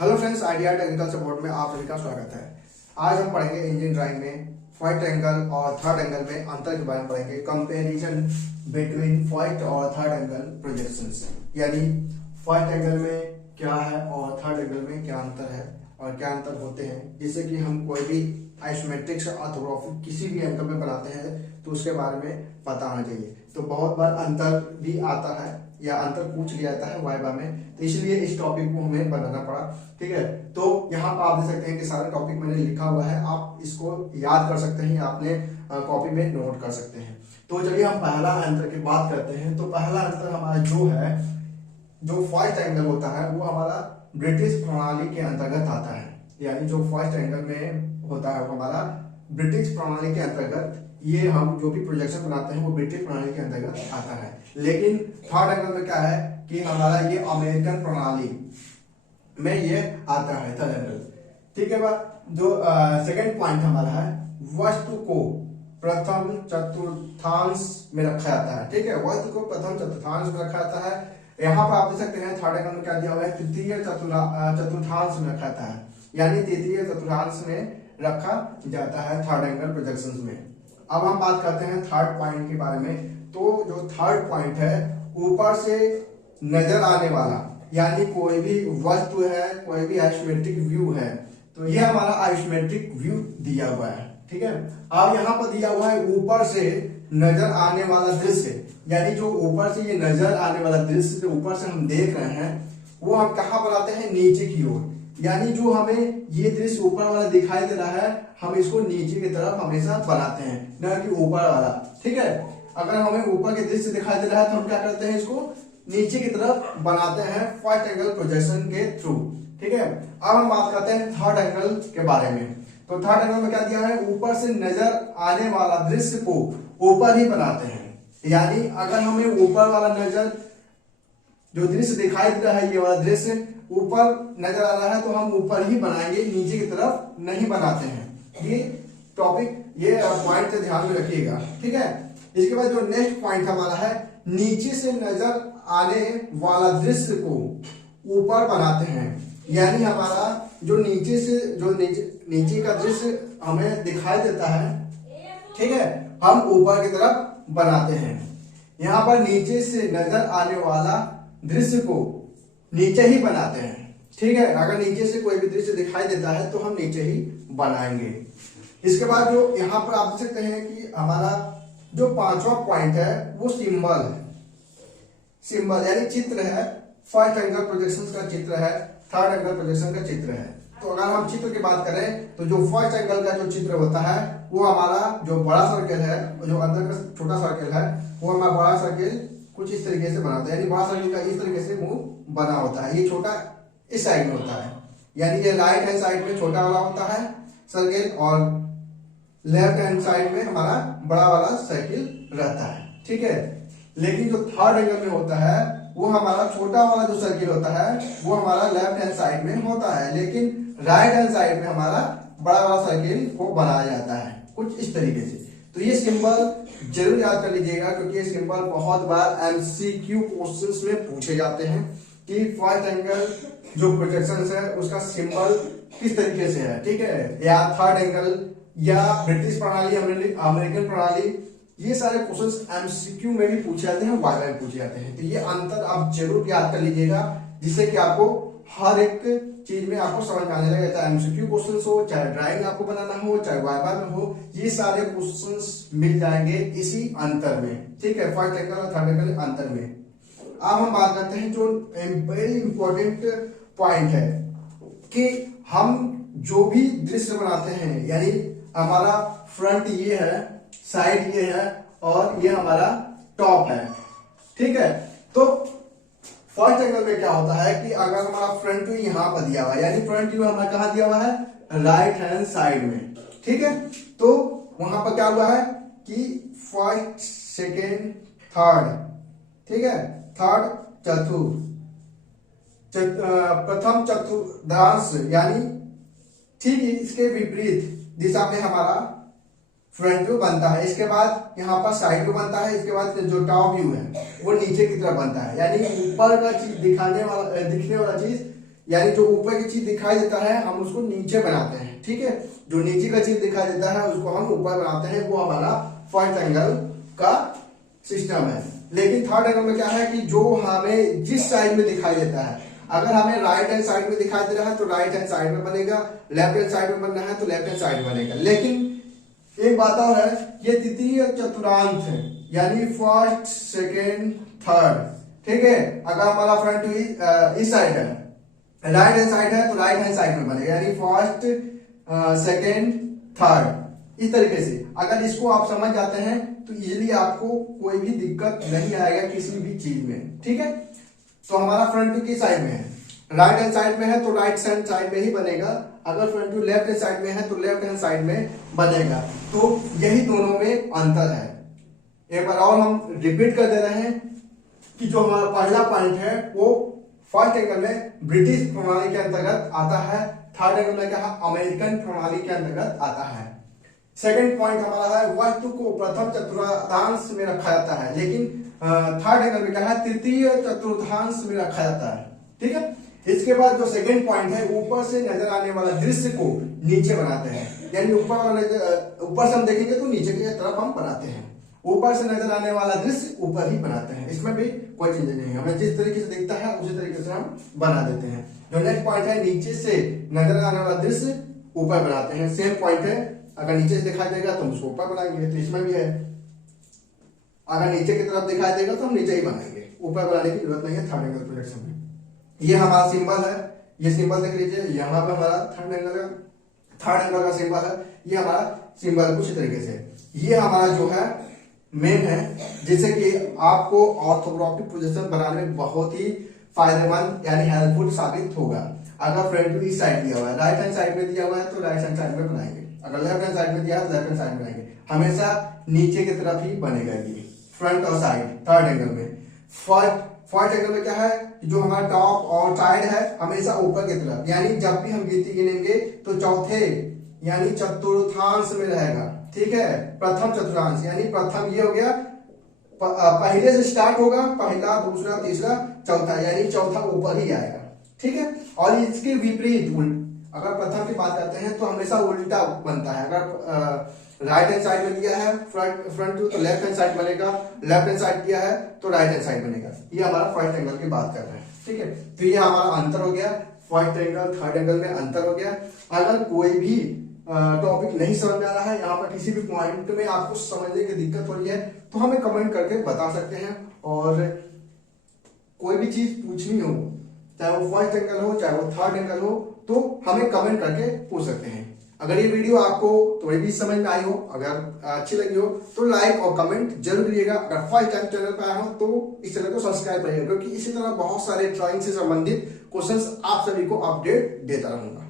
Hello friends, idea technical support में आप सभी का स्वागत है। आज हम पढ़ेंगे इंजीनियरिंग ड्राइंग में फर्स्ट एंगल और थर्ड एंगल में अंतर के बारे में पढ़ेंगे। कंपैरिजन बिटवीन फर्स्ट और थर्ड एंगल प्रोजेक्शंस, यानी फर्स्ट एंगल में क्या है और थर्ड एंगल में क्या अंतर है और क्या अंतर होते हैं, जिससे कि हम कोई भी आइसोमेट्रिक ऑर्थोग्राफिक किसी भी एंगल में बनाते हैं तो उसके बारे में पता होना चाहिए। तो बहुत बार अंतर भी आता है या अंतर पूछ लिया जाता है वाइवा में, तो इसलिए इस टॉपिक को हमें बनाना पड़ा। ठीक है, तो यहाँ पर आप देख सकते हैं कि सारा टॉपिक मैंने लिखा हुआ है, आप इसको याद कर सकते हैं, आपने कॉपी में नोट कर सकते हैं। तो चलिए हम पहला अंतर की बात करते हैं। तो पहला अंतर हमारा जो है, जो फर्स्ट एंगल होता है वो हमारा ब्रिटिश प्रणाली के अंतर्गत आता है। यानी जो फर्स्ट एंगल में होता है वो हमारा ब्रिटिश प्रणाली के अंतर्गत, ये हम जो भी प्रोजेक्शन बनाते हैं वो ब्रिटिश प्रणाली के अंतर्गत आता है। लेकिन थर्ड एंगल में क्या है कि हमारा ये अमेरिकन प्रणाली में ये आता है थर्ड एंगल। ठीक है, जो सेकंड पॉइंट हमारा है, वस्तु को प्रथम चतुर्थांश में रखा जाता है। ठीक है, वस्तु को प्रथम चतुर्थांश में रखा जाता है। यहाँ पर आप देख सकते हैं थर्ड एंगल में क्या दिया हुआ है, तृतीय चतुर्थांश में रखा जाता है, यानी तृतीय चतुर्थांश में रखा जाता है थर्ड एंगल प्रोजेक्शंस में। अब हम बात करते हैं थर्ड पॉइंट के बारे में। तो जो थर्ड पॉइंट है, ऊपर से नजर आने वाला, यानी कोई भी वस्तु है, कोई भी आइसोमेट्रिक व्यू है, तो ये हमारा आइसोमेट्रिक व्यू दिया हुआ है। ठीक है, अब यहाँ पर दिया हुआ है ऊपर से नजर आने वाला दृश्य, यानी जो ऊपर से ये नजर आने वाला दृश्य जो ऊपर से हम देख रहे हैं वो हम कहाँ बनाते हैं, नीचे की ओर। यानी जो हमें ये दृश्य ऊपर वाला दिखाई दे रहा है, हम इसको नीचे की तरफ हमेशा बनाते हैं, न कि ऊपर वाला। ठीक है, अगर हमें ऊपर के दृश्य दिखाई दे रहा है तो हम क्या करते हैं, इसको नीचे की तरफ बनाते हैं फर्स्ट एंगल प्रोजेक्शन के थ्रू। ठीक है, अब हम बात करते हैं थर्ड एंगल के बारे में। तो थर्ड एंगल में क्या दिया है, ऊपर से नजर आने वाला दृश्य को ऊपर ही बनाते हैं। यानी अगर हमें ऊपर वाला नजर जो दृश्य दिखाई दे रहा है, ये वाला दृश्य ऊपर नजर आ रहा है तो हम ऊपर ही बनाएंगे, नीचे की तरफ नहीं बनाते हैं। ये टॉपिक, ये पॉइंट ध्यान में रखिएगा। ठीक है, इसके बाद जो नेक्स्ट पॉइंट हमारा है, नीचे से नजर आने वाला दृश्य को ऊपर बनाते हैं। यानी हमारा जो नीचे से जो नीचे का दृश्य हमें दिखाई देता है, ठीक है, हम ऊपर की तरफ बनाते हैं। यहाँ पर नीचे से नजर आने वाला दृश्य को नीचे ही बनाते हैं। ठीक है, अगर नीचे से कोई भी दृश्य दिखाई देता है तो हम नीचे ही बनाएंगे। इसके बाद जो यहाँ पर आप देख सकते हैं कि हमारा जो पांचवा पॉइंट है वो सिंबल है। सिंबल यानी चित्र है। फर्स्ट एंगल प्रोजेक्शन का चित्र है, थर्ड एंगल प्रोजेक्शन का चित्र है। तो अगर हम चित्र की बात करें तो जो फर्स्ट एंगल का जो चित्र होता है वो हमारा जो बड़ा सर्कल है, जो अंदर का छोटा सर्कल है, वो हमारा बड़ा सर्कल कुछ इस तरीके से बनाता है। यानी बड़ा सर्कल का इस तरीके से मुंह बना होता है, ये छोटा इस साइड में होता है। यानी कि राइट हैंड साइड में छोटा वाला होता है सर्कल और लेफ्ट हैंड साइड में हमारा बड़ा वाला सर्कल रहता है। ठीक है, लेकिन जो थर्ड एंगल में होता है वो हमारा छोटा वाला जो सर्कल होता है वो हमारा लेफ्ट हैंड साइड में होता है, लेकिन राइट हैंड साइड में हमारा बड़ा वाला सर्कल को बनाया जाता है कुछ इस तरीके से। तो ये सिंबल जरूर याद कर लीजिएगा, क्योंकि ये सिंबल बहुत बार एमसीक्यू क्वेश्चंस में पूछे जाते हैं कि फर्स्ट एंगल जो प्रोजेक्शन है उसका सिंबल किस तरीके से है। ठीक है, या थर्ड एंगल या ब्रिटिश प्रणाली, अमेरिकन प्रणाली, ये सारे क्वेश्चंस एमसीक्यू में भी पूछे जाते हैं, वाइवा में पूछे जाते हैं। तो ये अंतर आप जरूर याद कर लीजिएगा, जिससे कि आपको हर एक चीज में आपको समझ में आने लगे। चाहे एमसीक्यू क्वेश्चंस हो, चाहे ड्राइंग आपको बनाना हो, चाहे वाइवा में हो, ये सारे क्वेश्चंस मिल जाएंगे इसी अंतर में। ठीक है, फर्स्ट एंगल और थर्ड एंगल अंतर में। अब हम बात करते हैं जो वेरी इंपॉर्टेंट पॉइंट है कि हम जो भी दृश्य बनाते हैं, यानी हमारा फ्रंट ये है, साइड ये है और ये हमारा टॉप है। ठीक है, तो फर्स्ट एंगल में क्या होता है कि अगर हमारा फ्रंट व्यू यहाँ पर दिया हुआ है, यानी फ्रंट व्यू हमारा कहाँ दिया हुआ है, राइट हैंड साइड में। ठीक है, तो वहां पर क्या हुआ है कि फर्स्ट, सेकेंड, थर्ड, ठीक है, थर्ड, चतुर्थ, प्रथम चतुर्थांश, यानी ठीक इसके विपरीत दिशा में हमारा फ्रंट व्यू बनता है। इसके बाद यहाँ पर साइड व्यू बनता है। इसके बाद जो टॉप व्यू है वो नीचे की तरफ बनता है, यानी ऊपर का चीज दिखने वाला चीज यानी जो ऊपर की चीज दिखाई देता है हम उसको नीचे बनाते हैं, ठीक है। जो नीचे का चीज दिखाई देता है उसको हम ऊपर बनाते हैं, वो हमारा फर्स्ट एंगल का सिस्टम है। लेकिन थर्ड एंगल में क्या है कि जो हमें जिस साइड में दिखाई देता है, अगर हमें राइट हैंड साइड में दिखाई दे रहा है तो राइट हैंड साइड में बनेगा, लेफ्ट हैंड साइड में बनना है तो लेफ्ट हैंड साइड में बनेगा। लेकिन एक बात और है, ये तृतीय चतुर्थांश है, यानी फर्स्ट सेकेंड थर्ड, ठीक है। अगर हमारा फ्रंट व्यू इस साइड है, राइट हैंड साइड है तो राइट हैंड साइड में बनेगा, यानी फर्स्ट सेकेंड थर्ड, इस तरीके से। अगर इसको आप समझ जाते हैं तो इजीली आपको कोई भी दिक्कत नहीं आएगा किसी भी चीज में, ठीक है। तो हमारा फ्रंट व्यू किस साइड में है, राइट हैंड साइड में है तो राइट हैंड साइड में ही बनेगा। अगर front view left hand side में है तो लेफ्ट हैंड साइड में बनेगा। तो यही दोनों में अंतर है। एक बार और हम रिपीट कर दे रहे हैं कि जो हमारा पहला पॉइंट है वो फर्स्ट एंगल में ब्रिटिश प्रणाली के अंतर्गत आता है, थर्ड एंगल में क्या है, अमेरिकन प्रणाली के अंतर्गत आता है। सेकंड पॉइंट हमारा है वस्तु को प्रथम चतुर्थांश में रखा जाता है, लेकिन थर्ड एंगल में क्या है, तृतीय चतुर्थांश में रखा जाता है, ठीक है। इसके बाद जो सेकंड पॉइंट है, ऊपर से नजर आने वाला दृश्य को नीचे बनाते हैं, यानी ऊपर से हम देखेंगे तो नीचे की तरफ हम बनाते हैं, ऊपर से नजर आने वाला दृश्य ऊपर ही बनाते हैं। इसमें भी कोई चीज नहीं है, हमें जिस तरीके से दिखता है उसी तरीके से हम बना देते हैं। जो नेक्स्ट पॉइंट है, नीचे से नजर आने वाला दृश्य ऊपर बनाते हैं, सेम पॉइंट है। अगर नीचे से दिखाई देगा तो हम उसको ऊपर बनाएंगे, तो इसमें भी है। अगर नीचे की तरफ दिखाई देगा तो हम नीचे ही बनाएंगे, ऊपर बनाने की जरूरत नहीं है थर्ड एंगल प्रोजेक्शन में। ये हमारा सिंबल है, ये सिंबल देख लीजिए, यहाँ पे हमारा थर्ड एंगल का सिंबल है। ये हमारा सिंबल कुछ तरीके से, ये हमारा जो है मेन है, जिससे कि आपको ऑर्थोग्राफिक प्रोजेक्शन बनाने में बहुत ही फायदेमंद यानी हेल्पफुल साबित होगा। अगर फ्रंट व्यू इस साइड दिया हुआ है, राइट हैंड साइड में दिया हुआ है तो राइट हैंड साइड में बनाएंगे, अगर लेफ्ट हैंड साइड में दिया है तो लेफ्ट हैंड साइड में बनाएंगे। हमेशा नीचे की तरफ ही बनेगा ये फ्रंट और साइड थर्ड एंगल में। फर्स्ट एंगल में क्या है, जो हमारा टॉप और साइड है हमेशा ऊपर की तरफ, यानी जब भी हम गिनती गिनेंगे तो चौथे यानी चतुर्थांश में रहेगा, ठीक है। प्रथम चतुर्थांश यानी प्रथम ये हो गया, पहले से स्टार्ट होगा, पहला दूसरा तीसरा चौथा, यानी चौथा ऊपर ही आएगा, ठीक है। और इसके विपरीत अगर प्रथम की बात करते हैं तो हमेशा उल्टा बनता है। अगर राइट हैंड साइड में दिया है फ्रंट व्यू तो लेफ्ट हैंड साइड बनेगा, लेफ्ट हैंड साइड दिया है तो राइट हैंड साइड बनेगा। ये हमारा फर्स्ट एंगल की बात कर रहे हैं, ठीक है। तो ये हमारा अंतर हो गया, फर्स्ट एंगल थर्ड एंगल में अंतर हो गया। अगर कोई भी टॉपिक नहीं समझ में आ रहा है, यहाँ पर किसी भी पॉइंट में आपको समझने की दिक्कत हो रही है तो हमें कमेंट करके बता सकते हैं। और कोई भी चीज पूछनी हो, चाहे वो फर्स्ट एंगल हो चाहे वो थर्ड एंगल हो, तो हमें कमेंट करके पूछ सकते हैं। अगर ये वीडियो आपको थोड़ी भी समझ में आई हो, अगर अच्छी लगी हो तो लाइक और कमेंट जरूर करिएगा। अगर फर्स्ट टाइम चैनल पर आए हो तो इस चैनल को सब्सक्राइब करिएगा, क्योंकि इसी तरह बहुत सारे ड्राइंग से संबंधित क्वेश्चंस आप सभी को अपडेट देता रहूंगा।